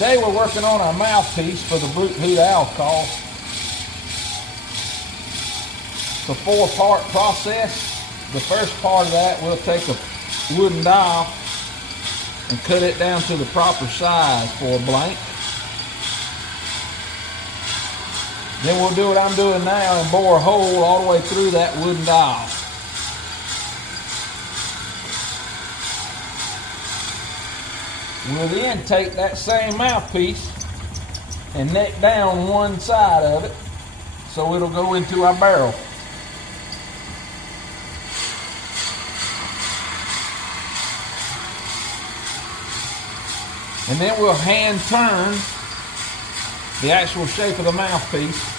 Today we're working on our mouthpiece for the Brute Hoot Owl Call. It's a 4-part process. The first part of that, we'll take a wooden dial and cut it down to the proper size for a blank. Then we'll do what I'm doing now and bore a hole all the way through that wooden dial. We'll then take that same mouthpiece and neck down one side of it so it'll go into our barrel. And then we'll hand turn the actual shape of the mouthpiece